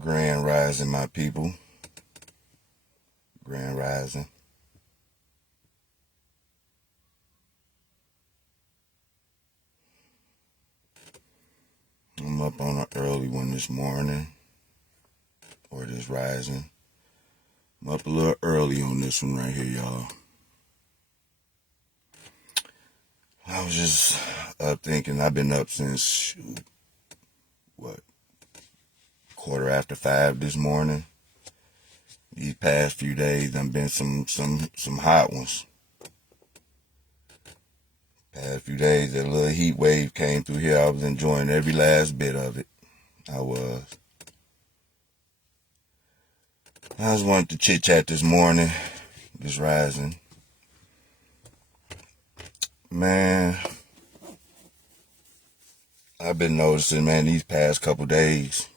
Grand Rising, my people. Grand Rising. I'm up on an early one this morning, or this rising. I'm up a little early on this one right here, y'all. I was just up thinking, I've been up since, quarter after 5 this morning. These past few days, done been some hot ones. Past few days, that little heat wave came through here. I was enjoying every last bit of it. I was. I just wanted to chit chat this morning, this rising. Man, I've been noticing, man, these past couple days,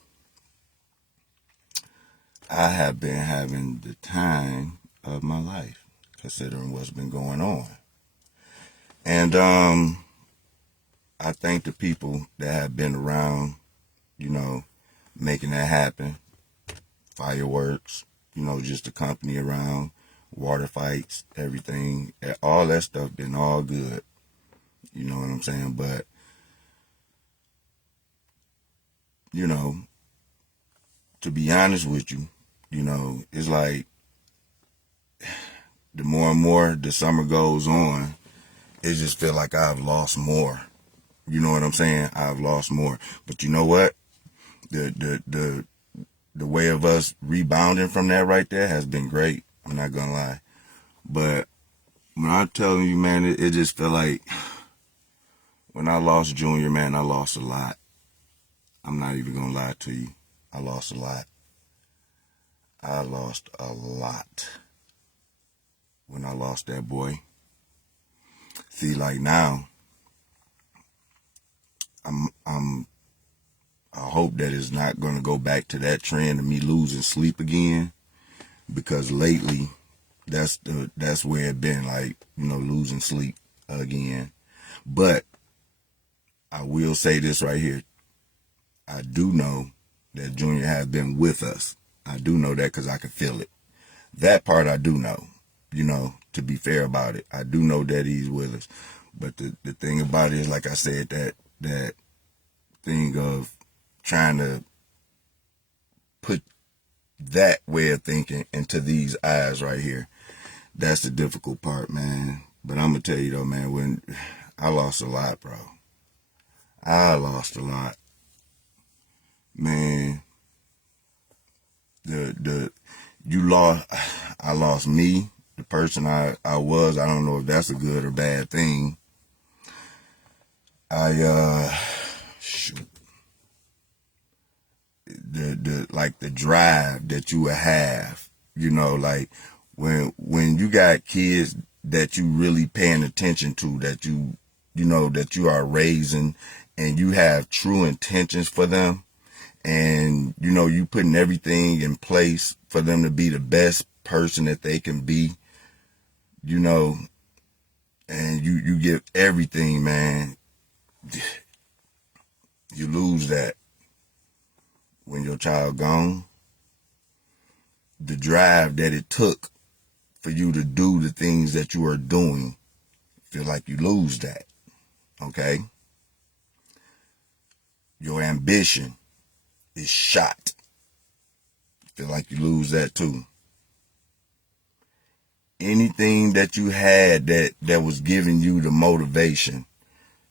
I have been having the time of my life, considering what's been going on. And I thank the people that have been around, making that happen. Fireworks, just the company around, water fights, everything. All that stuff been all good. You know what I'm saying? But, to be honest with you, it's like the more and more the summer goes on, it just feel like I've lost more. You know what I'm saying? I've lost more. But you know what? The way of us rebounding from that right there has been great. I'm not gonna lie. But when I'm telling you, man, it just felt like when I lost Junior, man, I lost a lot. I'm not even gonna lie to you. I lost a lot. I lost a lot when I lost that boy. See, like now, I hope that it's not gonna go back to that trend of me losing sleep again, because lately, that's where it been, like, losing sleep again. But I will say this right here. I do know that Junior has been with us. I do know that because I can feel it. That part I do know, to be fair about it. I do know that he's with us. But the thing about it is, like I said, that thing of trying to put that way of thinking into these eyes right here, that's the difficult part, man. But I'm going to tell you though, man, when I lost a lot, bro. I lost a lot. Man, I lost me, the person I was. I don't know if that's a good or bad thing. The drive that you would have, like when you got kids that you really paying attention to, that that you are raising, and you have true intentions for them, and you putting everything in place for them to be the best person that they can be, and you give everything, man. You lose that when your child gone. The drive that it took for you to do the things that you are doing, feel like you lose that. Okay? Your ambition is shot. Feel like you lose that too. Anything that you had that was giving you the motivation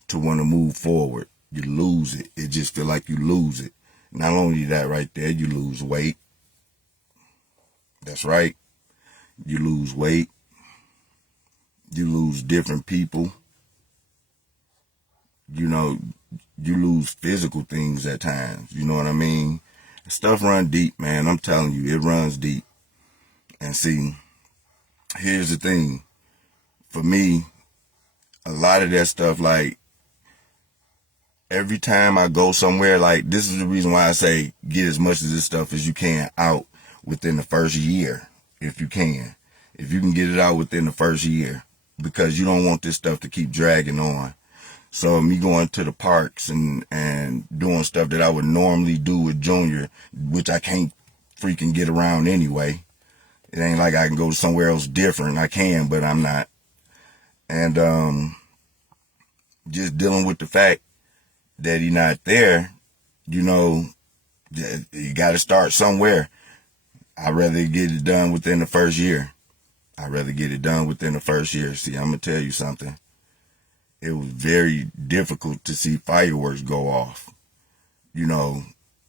to want to move forward, you lose it. It just feel like you lose it. Not only that right there, you lose weight. That's right. You lose weight. You lose different people. You lose physical things at times. You know what I mean? Stuff run deep, man. I'm telling you, it runs deep. And see, here's the thing. For me, a lot of that stuff, like, every time I go somewhere, like, this is the reason why I say get as much of this stuff as you can out within the first year, if you can. If you can get it out within the first year, because you don't want this stuff to keep dragging on. So me going to the parks and doing stuff that I would normally do with Junior, which I can't freaking get around anyway. It ain't like I can go somewhere else different. I can, but I'm not. And just dealing with the fact that he's not there, you know, you got to start somewhere. I'd rather get it done within the first year. I'd rather get it done within the first year. See, I'm going to tell you something. It was very difficult to see fireworks go off, you know,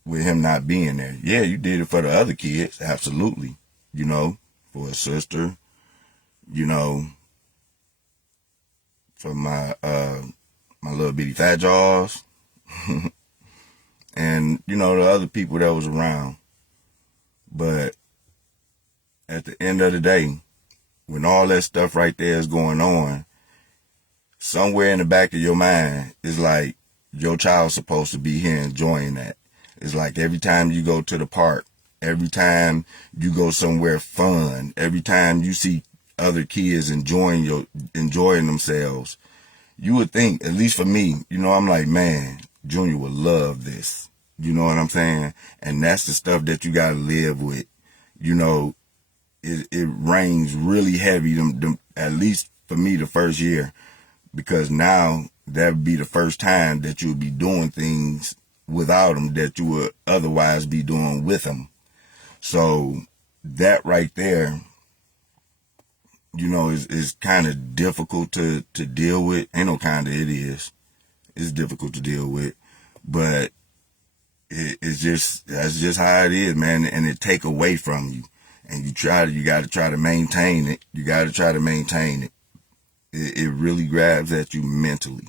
with him not being there. Yeah, you did it for the other kids, absolutely, you know, for a sister, you know, for my little bitty fat jaws, and, you know, the other people that was around. But at the end of the day, when all that stuff right there is going on, somewhere in the back of your mind is like, your child's supposed to be here enjoying that. It's like every time you go to the park, every time you go somewhere fun, every time you see other kids enjoying themselves, you would think, at least for me, you know, I'm like, man, Junior would love this. You know what I'm saying? And that's the stuff that you gotta live with. You know, it rains really heavy, at least for me the first year, because now that would be the first time that you'll be doing things without them that you would otherwise be doing with them. So that right there, you know, is kind of difficult to deal with. Ain't no kind of, it is. It's difficult to deal with, but that's just how it is, man. And it take away from you, and you got to try to maintain it. You got to try to maintain it. It really grabs at you mentally,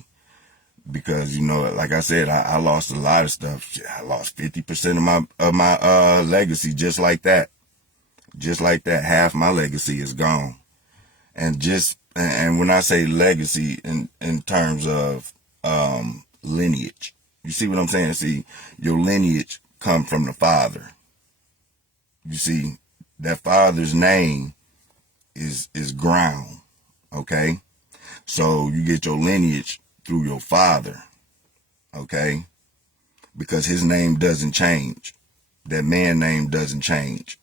because, you know, like I said, I lost a lot of stuff. I lost 50% of my legacy just like that. Just like that, half my legacy is gone. And when I say legacy in terms of lineage, you see what I'm saying? See, your lineage come from the father. You see, that father's name is ground, okay? So you get your lineage through your father, okay? Because his name doesn't change. That man's name doesn't change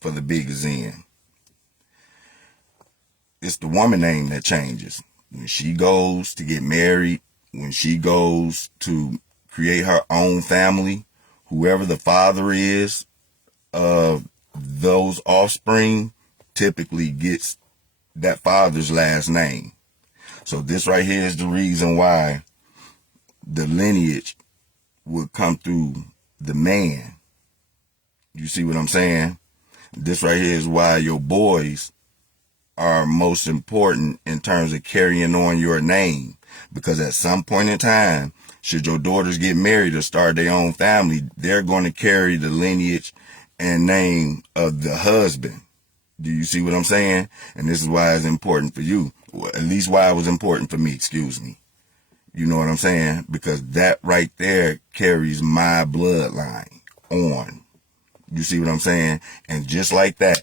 for the big Zen. It's the woman name that changes. When she goes to get married, when she goes to create her own family, whoever the father is of those offspring typically gets that father's last name. So this right here is the reason why the lineage would come through the man. You see what I'm saying? This right here is why your boys are most important in terms of carrying on your name. Because at some point in time, should your daughters get married or start their own family, they're going to carry the lineage and name of the husband. Do you see what I'm saying? And this is why it's important for you. Well, at least why it was important for me, excuse me. You know what I'm saying? Because that right there carries my bloodline on. You see what I'm saying? And just like that,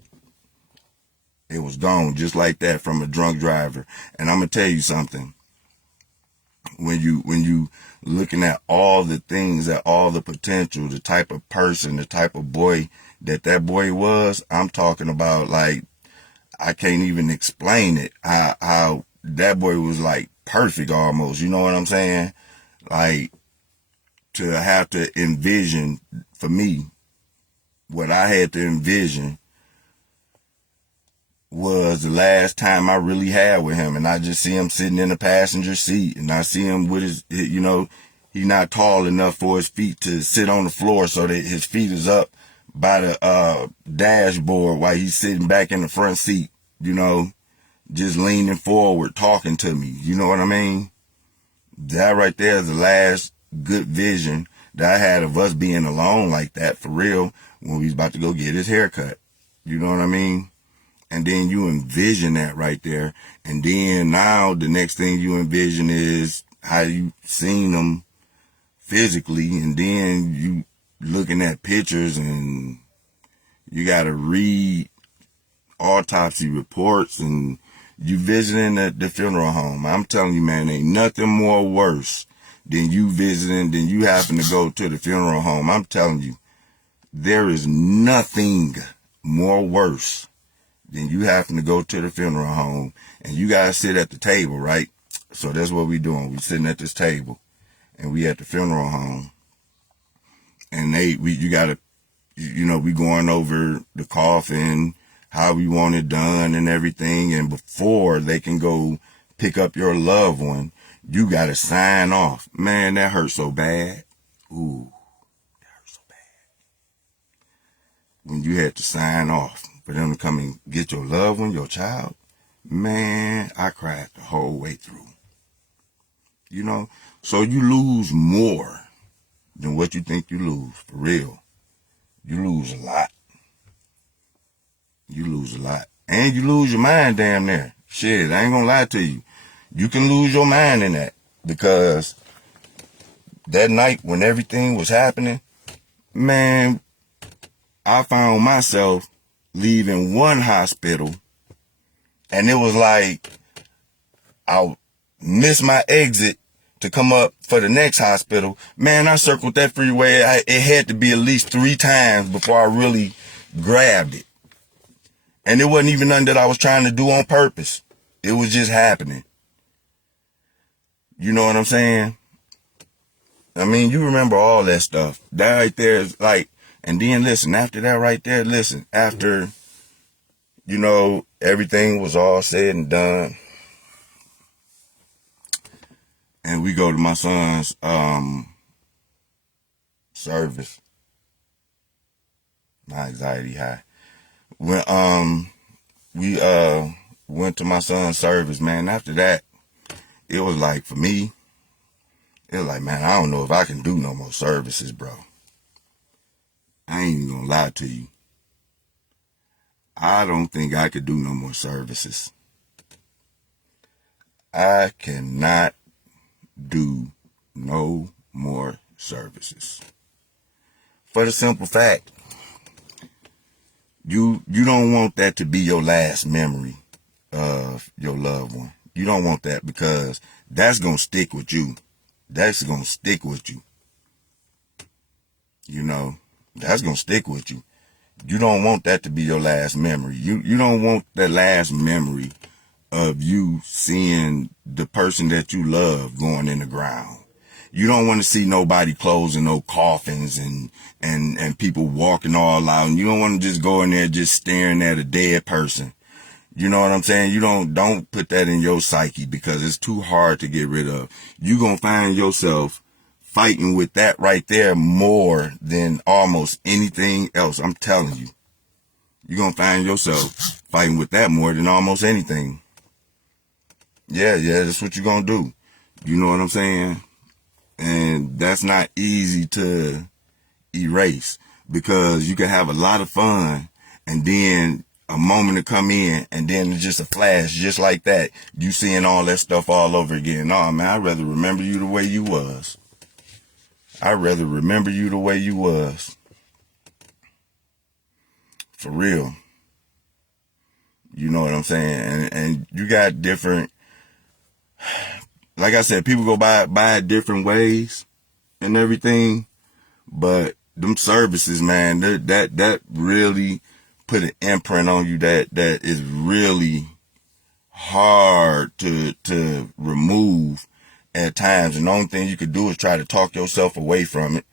it was gone just like that from a drunk driver. And I'm going to tell you something. When you looking at all the things, at all the potential, the type of person, the type of boy that boy was, I'm talking about, like, I can't even explain it. How that boy was like perfect almost. You know what I'm saying? Like, to have to envision, for me, what I had to envision was the last time I really had with him. And I just see him sitting in the passenger seat, and I see him with his, you know, he's not tall enough for his feet to sit on the floor, so that his feet is up by the dashboard while he's sitting back in the front seat, you know, just leaning forward, talking to me. You know what I mean? That right there is the last good vision that I had of us being alone like that, for real, when we was about to go get his haircut. You know what I mean? And then you envision that right there. And then now the next thing you envision is how you seen them physically. And then you looking at pictures, and you got to read autopsy reports, and You visiting the funeral home. I'm telling you, man, ain't nothing more worse than you happen to go to the funeral home. I'm telling you, there is nothing more worse than you happen to go to the funeral home and you guys sit at the table, right? So that's what we doing. We sitting at this table and we at the funeral home and you gotta, we going over the coffin, how we want it done and everything. And before they can go pick up your loved one, you got to sign off. Man, that hurts so bad. Ooh, that hurts so bad. When you had to sign off for them to come and get your loved one, your child, man, I cried the whole way through. So you lose more than what you think you lose, for real. You lose a lot. You lose a lot. And you lose your mind damn near. Shit, I ain't gonna lie to you. You can lose your mind in that. Because that night when everything was happening, man, I found myself leaving one hospital. And it was like I missed my exit to come up for the next hospital. Man, I circled that freeway. It had to be at least 3 times before I really grabbed it. And it wasn't even nothing that I was trying to do on purpose. It was just happening. You know what I'm saying? I mean, you remember all that stuff. That right there is like, and then listen, after that right there, listen, after, everything was all said and done, and we go to my son's service. My anxiety high. When we went to my son's service, man, after that, it was like, for me, it was like, man, I don't know if I can do no more services, bro. I ain't even gonna lie to you. I don't think I could do no more services. I cannot do no more services. For the simple fact, you don't want that to be your last memory of your loved one. You don't want that, because that's going to stick with you. That's going to stick with you. That's going to stick with you. You don't want that to be your last memory. You don't want that last memory of you seeing the person that you love going in the ground. You don't want to see nobody closing no coffins and people walking all out. And you don't want to just go in there just staring at a dead person. You know what I'm saying? You don't put that in your psyche, because it's too hard to get rid of. You're going to find yourself fighting with that right there more than almost anything else. I'm telling you. You're going to find yourself fighting with that more than almost anything. Yeah, that's what you're going to do. You know what I'm saying? And that's not easy to erase, because you can have a lot of fun and then a moment to come in and then it's just a flash just like that. You seeing all that stuff all over again. No, man, I'd rather remember you the way you was. I'd rather remember you the way you was. For real. You know what I'm saying? And you got different, like I said, people go by it different ways and everything, but them services, man, that really put an imprint on you that is really hard to remove at times. And the only thing you could do is try to talk yourself away from it,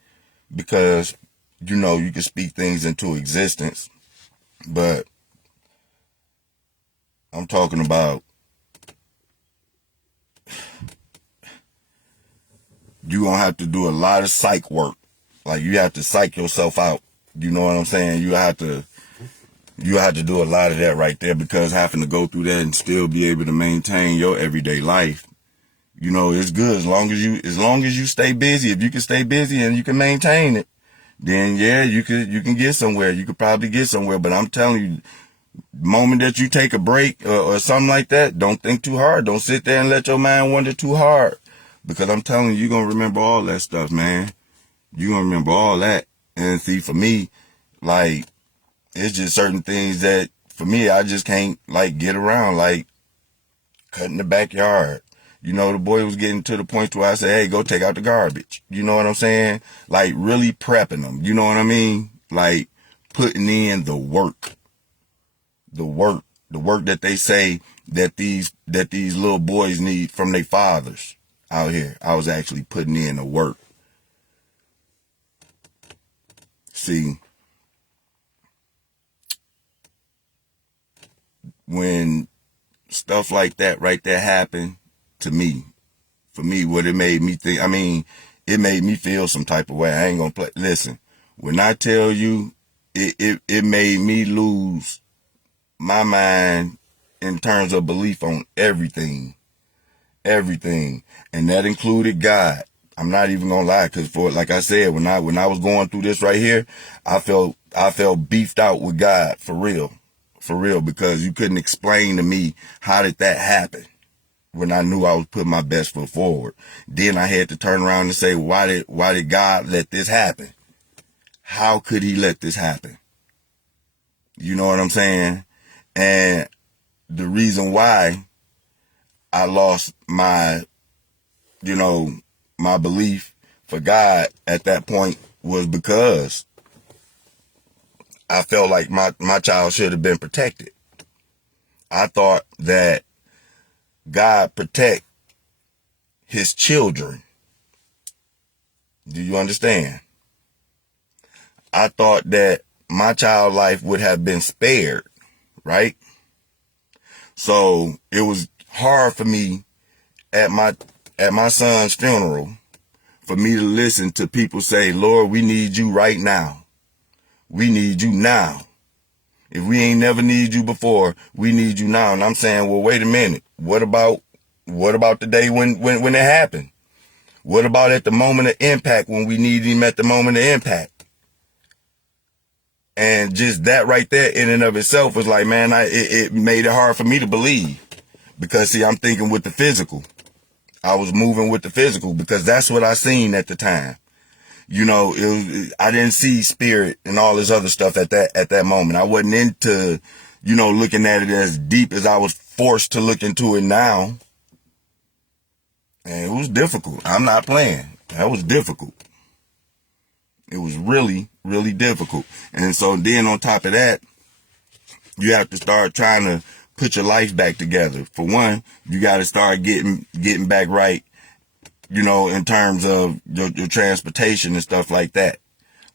because you can speak things into existence. But I'm talking about you gonna have to do a lot of psych work. Like, you have to psych yourself out. You know what I'm saying? You have to do a lot of that right there, because having to go through that and still be able to maintain your everyday life, it's good as long as you stay busy. If you can stay busy and you can maintain it, then yeah, you can get somewhere. You could probably get somewhere. But I'm telling you, the moment that you take a break or something like that, don't think too hard. Don't sit there and let your mind wander too hard, because I'm telling you, you're going to remember all that stuff, man. You're going to remember all that. And see, for me, like, it's just certain things that, for me, I just can't, like, get around. Like, cut in the backyard. You know, the boy was getting to the point where I said, hey, go take out the garbage. You know what I'm saying? Like, really prepping them. You know what I mean? Like, putting in the work. The work that they say that these little boys need from their fathers out here. I was actually putting in the work. See, when stuff like that right there happened to me, for me, what it made me think, I mean, it made me feel some type of way. I ain't gonna play. Listen, when I tell you, it made me lose my mind in terms of belief on everything. And that included God. I'm not even gonna lie, cause like I said, when I was going through this right here, I felt beefed out with God for real, because you couldn't explain to me how did that happen when I knew I was putting my best foot forward. Then I had to turn around and say, why did God let this happen? How could he let this happen? You know what I'm saying? And the reason why I lost my belief for God at that point was because I felt like my child should have been protected. I thought that God protect his children. Do you understand? I thought that my child life would have been spared, right? So it was hard for me at my son's funeral for me to listen to people say, Lord, we need you right now. We need you now. If we ain't never need you before, we need you now. And I'm saying, well, wait a minute. What about the day when it happened? What about at the moment of impact when we need him at the moment of impact? And just that right there in and of itself was like, man, it made it hard for me to believe. Because see, I'm thinking with the physical. I was moving with the physical because that's what I seen at the time. You know, I didn't see spirit and all this other stuff at that moment. I wasn't into, looking at it as deep as I was forced to look into it now. And it was difficult. I'm not playing. That was difficult. It was really, really difficult. And so then on top of that, you have to start trying to put your life back together. For one, you got to start getting back right, in terms of your transportation and stuff like that.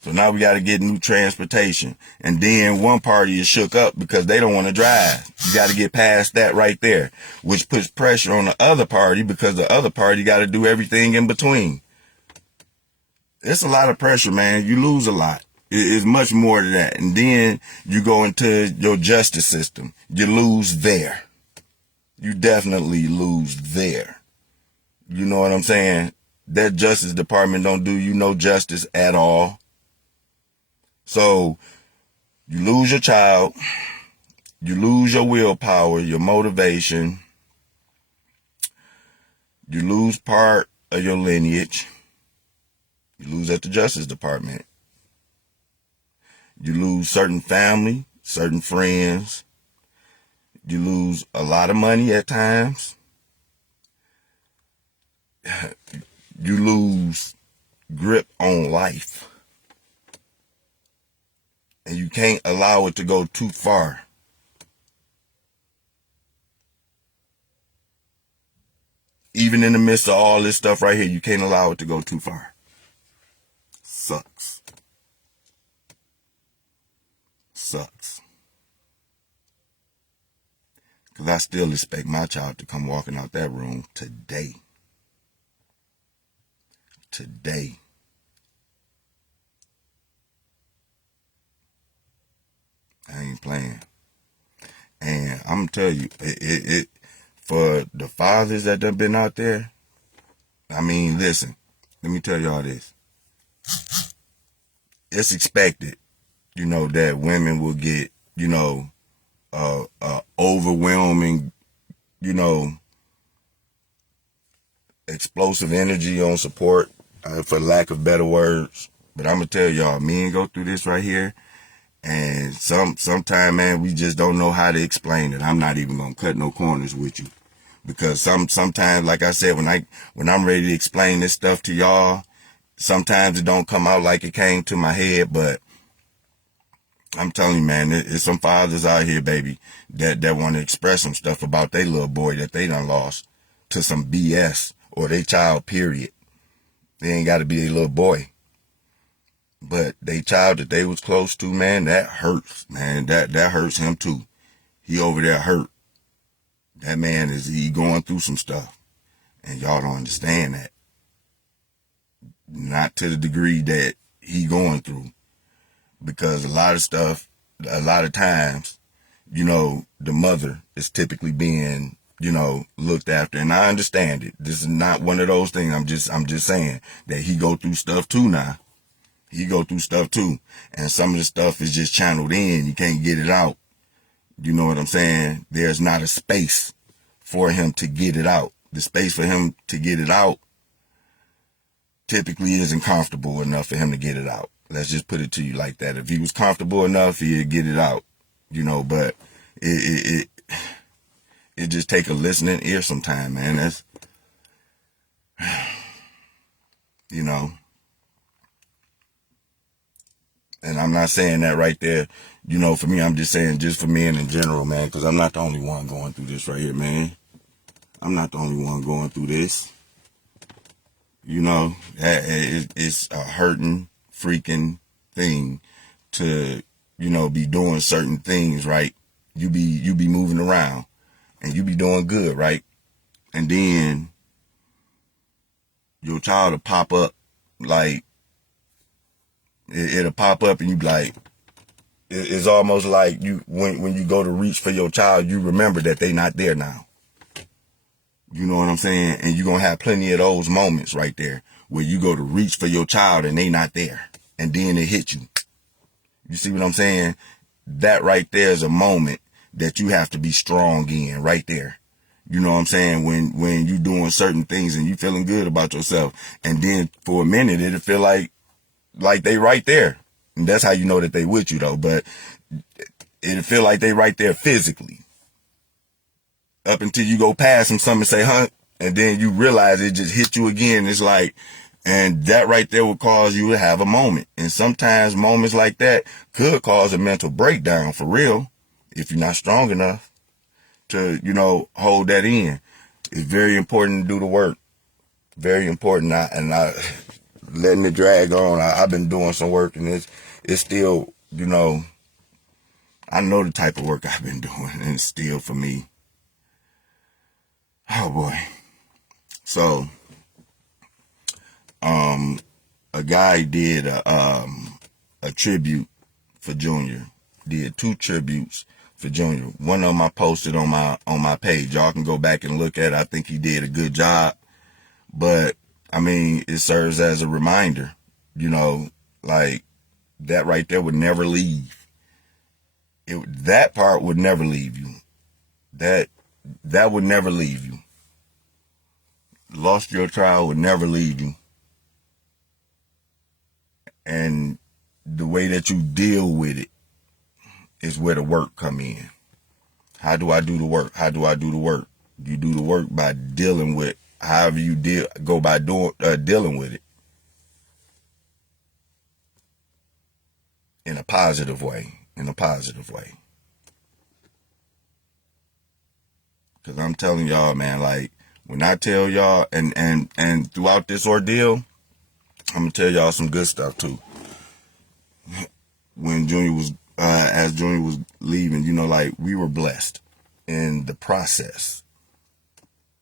So now we got to get new transportation. And then one party is shook up because they don't want to drive. You got to get past that right there, which puts pressure on the other party because the other party got to do everything in between. It's a lot of pressure, man. You lose a lot. It's much more to that. And then you go into your justice system. You lose there. You definitely lose there. You know what I'm saying? That Justice Department don't do you no justice at all. So you lose your child. You lose your willpower, your motivation. You lose part of your lineage. You lose at the Justice Department. You lose certain family, certain friends. You lose a lot of money at times. You lose grip on life. And you can't allow it to go too far. Even in the midst of all this stuff right here, you can't allow it to go too far. Sucks. Because I still expect my child to come walking out that room today. I ain't playing. And I'm going to tell you, it for the fathers that have been out there, I mean, listen, let me tell y'all this. It's expected, that women will get, overwhelming, explosive energy on support, for lack of better words. But I'm going to tell y'all, me and go through this right here. And sometime, man, we just don't know how to explain it. I'm not even going to cut no corners with you. Because sometimes, like I said, when I'm ready to explain this stuff to y'all, sometimes it don't come out like it came to my head. But I'm telling you, man, there's some fathers out here, baby, that want to express some stuff about their little boy that they done lost to some BS, or their child, period. They ain't got to be their little boy. But they child that they was close to, man, that hurts, man. That hurts him too. He over there hurt. That man he going through some stuff. And y'all don't understand that. Not to the degree that he going through. Because a lot of times, the mother is typically being, looked after. And I understand it. This is not one of those things. I'm just saying that he go through stuff too now. He go through stuff too. And some of the stuff is just channeled in. You can't get it out. You know what I'm saying? There's not a space for him to get it out. The space for him to get it out typically isn't comfortable enough for him to get it out. Let's just put it to you like that. If he was comfortable enough, he'd get it out. But it just take a listening ear sometime, man. That's, And I'm not saying that right there, for me. I'm just saying just for men in general, man, because I'm not the only one going through this right here, man. I'm not the only one going through this. It's a hurting freaking thing to, be doing certain things, right? You be moving around and you be doing good, right? And then your child will pop up, like, it'll pop up and you be like, it's almost like when you go to reach for your child, you remember that they not there now. You know what I'm saying? And you're going to have plenty of those moments right there where you go to reach for your child and they not there. And then it hit you. You see what I'm saying? That right there is a moment that you have to be strong in right there. You know what I'm saying? When you doing certain things and you feeling good about yourself. And then for a minute, it'll feel like they right there. And that's how you know that they with you though. But it'll feel like they right there physically. Up until you go past them, something say, huh? And then you realize it just hit you again. It's like, and that right there will cause you to have a moment. And sometimes moments like that could cause a mental breakdown for real. If you're not strong enough to, hold that in. It's very important to do the work. Very important. I letting it drag on. I've been doing some work and it's still, I know the type of work I've been doing and it's still for me. Oh boy. So, a guy did a tribute for Junior. Did 2 tributes for Junior. One of them I posted on my page. Y'all can go back and look at it. I think he did a good job. But I mean, it serves as a reminder, like that right there would never leave. That part would never leave you. That would never leave you. Lost your child would never leave you. And the way that you deal with it is where the work come in. How do I do the work? How do I do the work? You do the work by dealing with however you dealing with it in a positive way. Because I'm telling y'all, man, like when I tell y'all, and throughout this ordeal, I'm gonna tell y'all some good stuff too. When as Junior was leaving, like we were blessed in the process.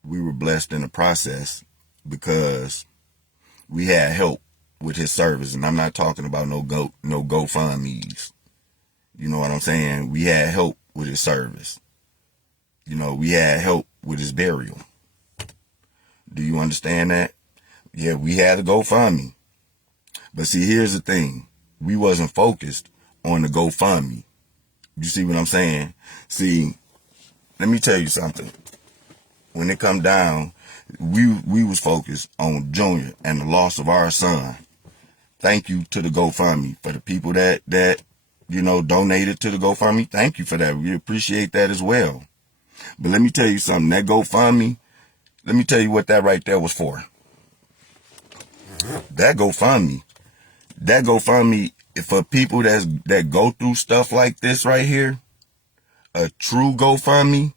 We were blessed in the process because we had help with his service. And I'm not talking about no GoFundMe's. You know what I'm saying? We had help with his service. We had help with his burial. Do you understand that? Yeah, we had a GoFundMe. But see, here's the thing. We wasn't focused on the GoFundMe. You see what I'm saying? See, let me tell you something. When it come down, we was focused on Junior and the loss of our son. Thank you to the GoFundMe for the people that donated to the GoFundMe. Thank you for that. We appreciate that as well. But let me tell you something. That GoFundMe, let me tell you what that right there was for. That GoFundMe, for people that go through stuff like this right here, a true GoFundMe,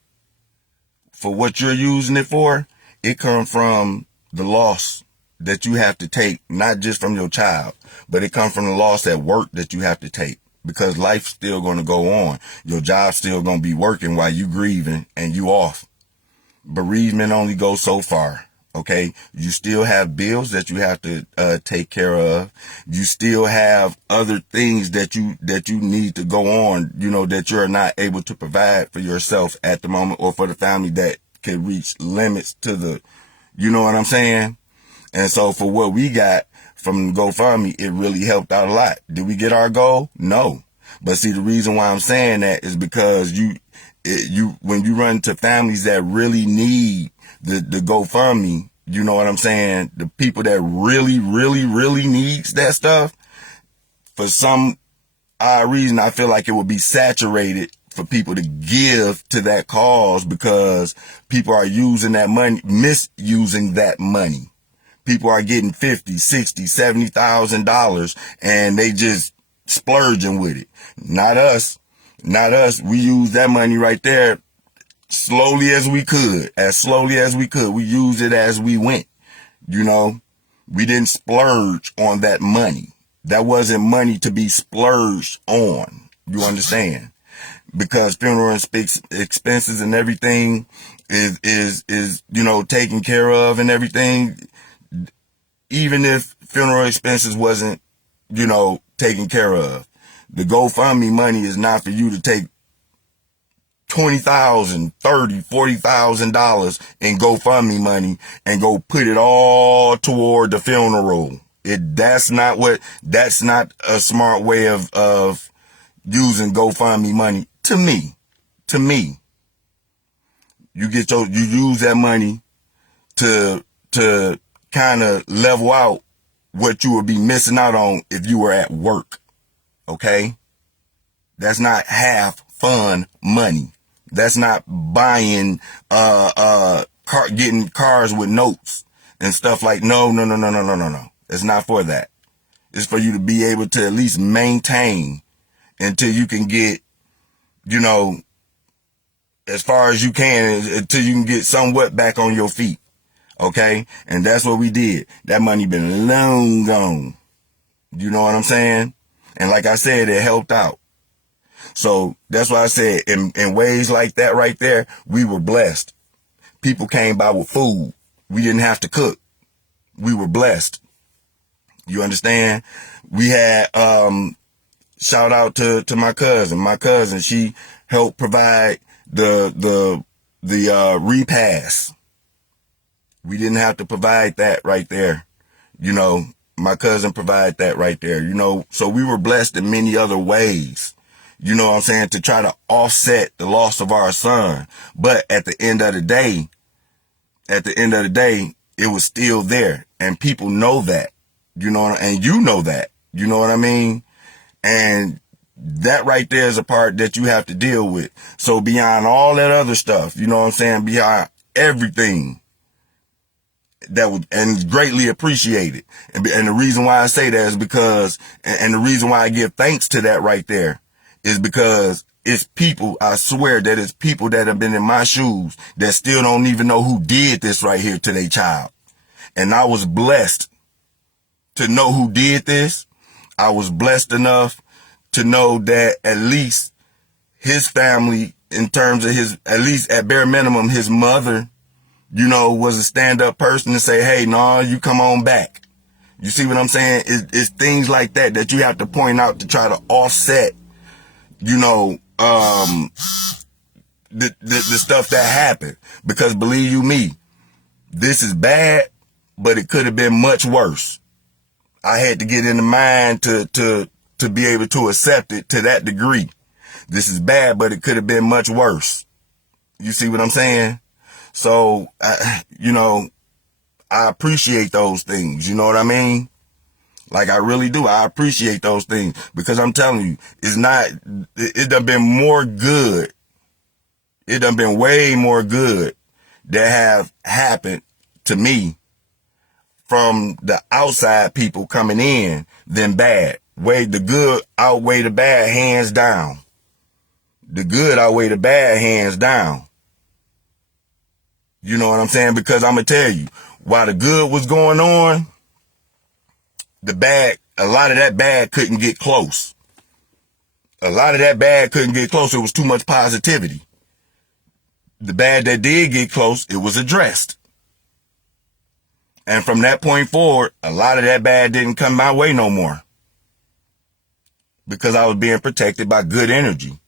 for what you're using it for, it comes from the loss that you have to take, not just from your child, but it comes from the loss at work that you have to take, because life's still going to go on. Your job's still going to be working while you grieving and you off. Bereavement only goes so far. Okay. You still have bills that you have to take care of. You still have other things that you need to go on, that you're not able to provide for yourself at the moment, or for the family that can reach limits to the, you know what I'm saying? And so for what we got from GoFundMe, it really helped out a lot. Did we get our goal? No. But see, the reason why I'm saying that is because when you run to families that really need the GoFundMe, you know what I'm saying? The people that really, really, really needs that stuff, for some odd reason, I feel like it would be saturated for people to give to that cause, because people are using that money, misusing that money. People are getting $50, $60, $70,000 and they just splurging with it. Not us. We use that money right there slowly as we could. We used it as we went. We didn't splurge on that money. That wasn't money to be splurged on. You understand? Because funeral expenses and everything is taken care of and everything. Even if funeral expenses wasn't, taken care of, the GoFundMe money is not for you to take $20,000, $30,000, $40,000 in GoFundMe money and go put it all toward the funeral. That's not a smart way of using GoFundMe money. To me, you use that money to kind of level out what you would be missing out on if you were at work. Okay? That's not half fun money. That's not buying, getting cars with notes and stuff like, no. It's not for that. It's for you to be able to at least maintain until you can get, as far as you can, until you can get somewhat back on your feet. Okay? And that's what we did. That money been long gone. You know what I'm saying? And like I said, it helped out. So that's why I said in ways like that right there, we were blessed. People came by with food. We didn't have to cook. We were blessed. You understand? We had, shout out to my cousin. My cousin, she helped provide the repast. We didn't have to provide that right there. My cousin provided that right there, so we were blessed in many other ways, you know what I'm saying, to try to offset the loss of our son. But at the end of the day, it was still there, and people know that, and you know that, you know what I mean? And that right there is a part that you have to deal with. So beyond all that other stuff, you know what I'm saying, beyond everything, that would, and greatly appreciated. And the reason why I say that is because, and the reason why I give thanks to that right there is because it's people, I swear that it's people that have been in my shoes that still don't even know who did this right here to their child. And I was blessed to know who did this. I was blessed enough to know that at least his family, in terms of his, at least at bare minimum, his mother, was a stand-up person to say, hey, no, you come on back. You see what I'm saying? It's things like that you have to point out to try to offset, the stuff that happened. Because believe you me, this is bad, but it could have been much worse. I had to get in the mind to be able to accept it to that degree. This is bad, but it could have been much worse. You see what I'm saying? So, I appreciate those things. You know what I mean? Like, I really do. I appreciate those things because I'm telling you, it done been more good It done been way more good that have happened to me from the outside people coming in than bad. The good outweigh the bad hands down. The good outweigh the bad hands down. You know what I'm saying? Because I'm going to tell you, while the good was going on, the bad, a lot of that bad couldn't get close. A lot of that bad couldn't get close. It was too much positivity. The bad that did get close, it was addressed. And from that point forward, a lot of that bad didn't come my way no more. Because I was being protected by good energy.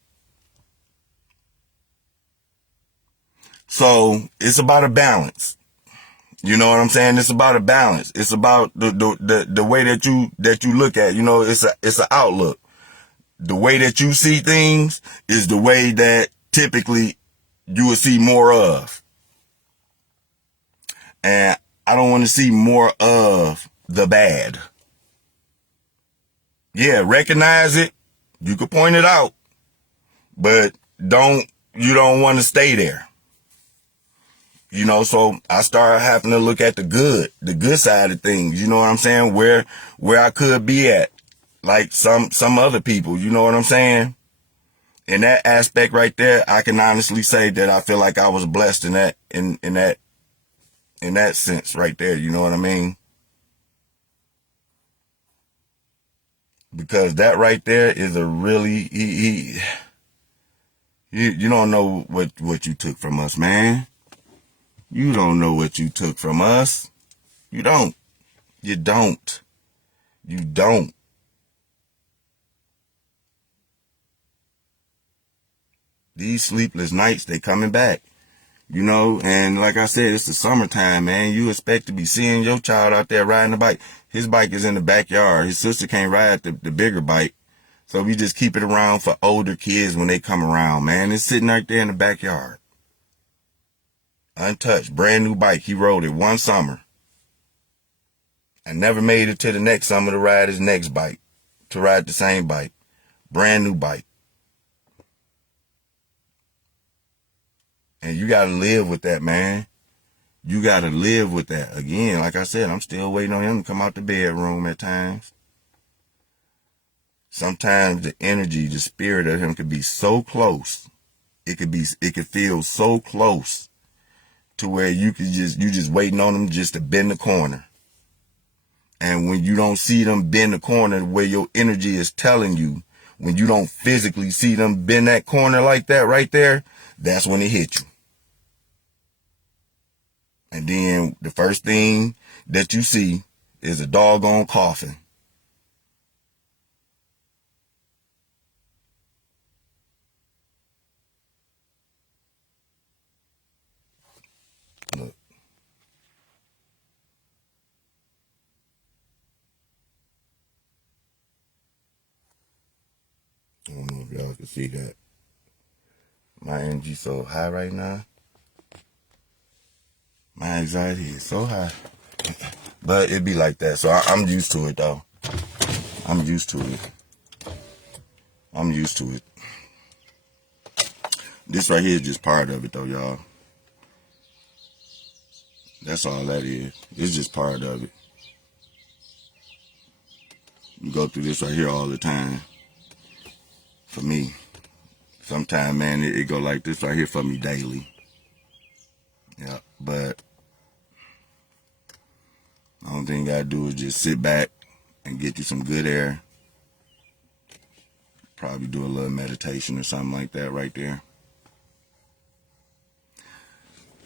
So it's about a balance. You know what I'm saying? It's about a balance. It's about the way that you look at, it's an outlook. The way that you see things is the way that typically you will see more of. And I don't want to see more of the bad. Yeah, recognize it. You can point it out, but you don't want to stay there. So I started having to look at the good side of things. You know what I'm saying? Where I could be at, like some other people. You know what I'm saying? In that aspect right there, I can honestly say that I feel like I was blessed in that sense right there. You know what I mean? Because that right there is a really you don't know what you took from us, man. You don't know what you took from us. You don't. You don't. You don't. These sleepless nights, they coming back. And like I said, it's the summertime, man. You expect to be seeing your child out there riding a bike. His bike is in the backyard. His sister can't ride the bigger bike. So we just keep it around for older kids when they come around, man. It's sitting right there in the backyard. Untouched, brand new bike. He rode it one summer. And never made it to the next summer to ride his next bike. To ride the same bike. Brand new bike. And you gotta live with that, man. You gotta live with that. Again, like I said, I'm still waiting on him to come out the bedroom at times. Sometimes the energy, the spirit of him could be so close. It could feel so close to where you just waiting on them just to bend the corner. And when you don't see them bend the corner where your energy is telling you, when you don't physically see them bend that corner like that right there, that's when it hit you. And then the first thing that you see is a doggone coffin. Look. I don't know if y'all can see that. My energy so high right now. My anxiety is so high. But it be like that. So I'm used to it, though. I'm used to it. I'm used to it. This right here is just part of it, though, y'all. That's all that is. It's just part of it. You go through this right here all the time. For me. Sometimes, man, it go like this right here for me daily. Yeah, but the only thing you gotta do is just sit back and get you some good air. Probably do a little meditation or something like that right there.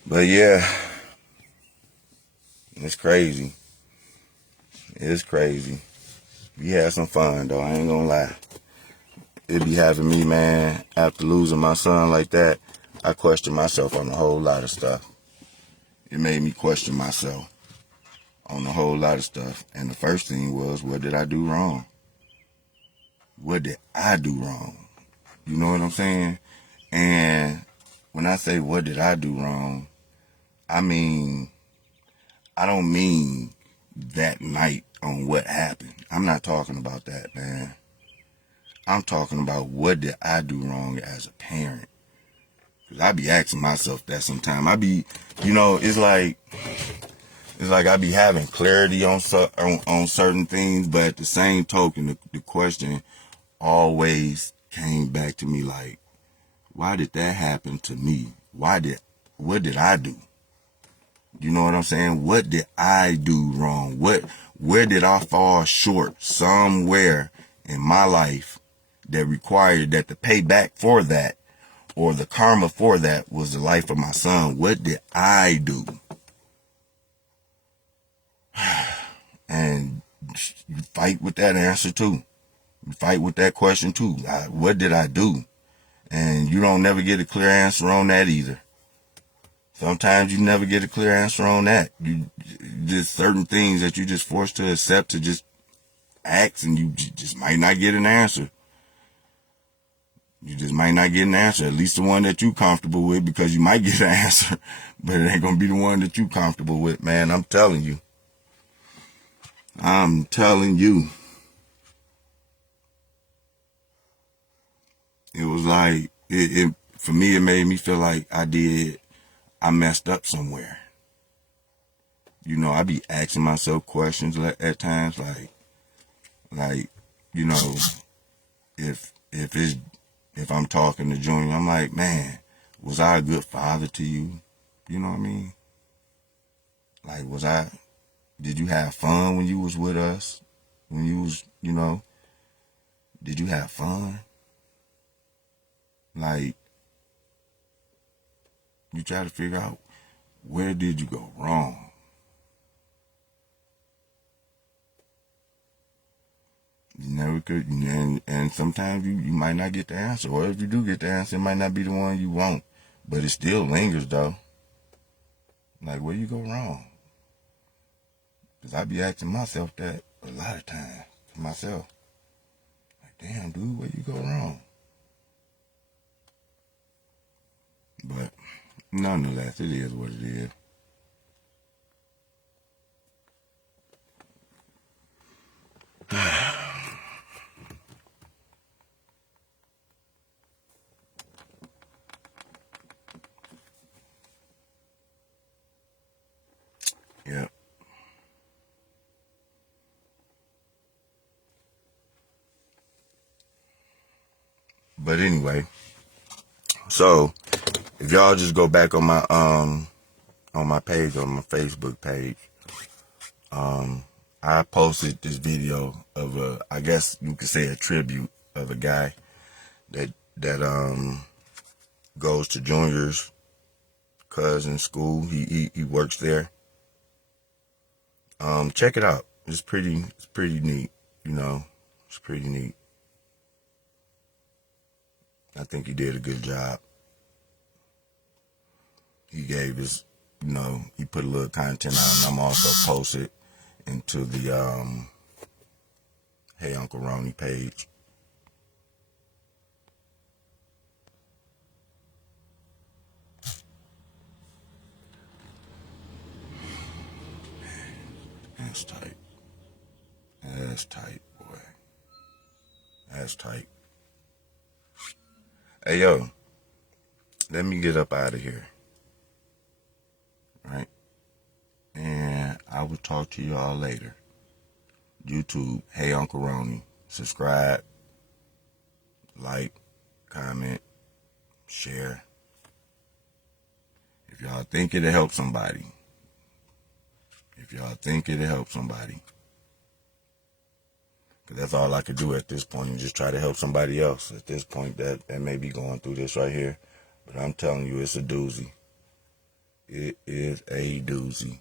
But yeah, it's crazy. It's crazy. We had some fun though, I ain't gonna lie. It be having me, man, after losing my son like that, I question myself on a whole lot of stuff. It made me question myself on a whole lot of stuff. And the first thing was, what did I do wrong? What did I do wrong? You know what I'm saying? And when I say what did I do wrong, I don't mean that night on what happened. I'm not talking about that, man. I'm talking about what did I do wrong as a parent. Cause I be asking myself that sometimes. I be, it's like I be having clarity on certain things, but at the same token, the question always came back to me like, why did that happen to me? What did I do? You know what I'm saying? What did I do wrong? Where did I fall short somewhere in my life that required that the payback for that or the karma for that was the life of my son? What did I do? And you fight with that answer too. You fight with that question too. What did I do? And you don't never get a clear answer on that either. Sometimes you never get a clear answer on that. You just certain things that you just forced to accept to just ask, and you just might not get an answer. You just might not get an answer, at least the one that you comfortable with, because you might get an answer, but it ain't gonna be the one that you comfortable with, man. I'm telling you. It was like it for me. It made me feel like I messed up somewhere. I be asking myself questions at times, like, if I'm talking to Junior, I'm like, man, was I a good father to you? You know what I mean? Like, did you have fun when you was with us? When you was, did you have fun? Like, you try to figure out, where did you go wrong? You never could, and sometimes you might not get the answer, or if you do get the answer, it might not be the one you want, but it still lingers though. Like, where you go wrong? Because I be asking myself that a lot of times to myself. Like, damn, dude, where you go wrong? But nonetheless, it is what it is. Yeah. But anyway, so if y'all just go back on my page, on my Facebook page, I posted this video of I guess you could say a tribute of a guy that goes to Junior's cousin's school. He works there. Check it out. It's pretty neat. It's pretty neat. I think he did a good job. He gave his, he put a little content out, and I'm also posted into the Hey Uncle Ronnie page. That's tight. That's tight, boy. That's tight. Hey, yo, let me get up out of here. Right? And I will talk to you all later. YouTube, Hey Uncle Ronnie. Subscribe, like, comment, share. If y'all think it'll help somebody. Because that's all I could do at this point, and just try to help somebody else at this point that may be going through this right here. But I'm telling you, it's a doozy. It is a doozy.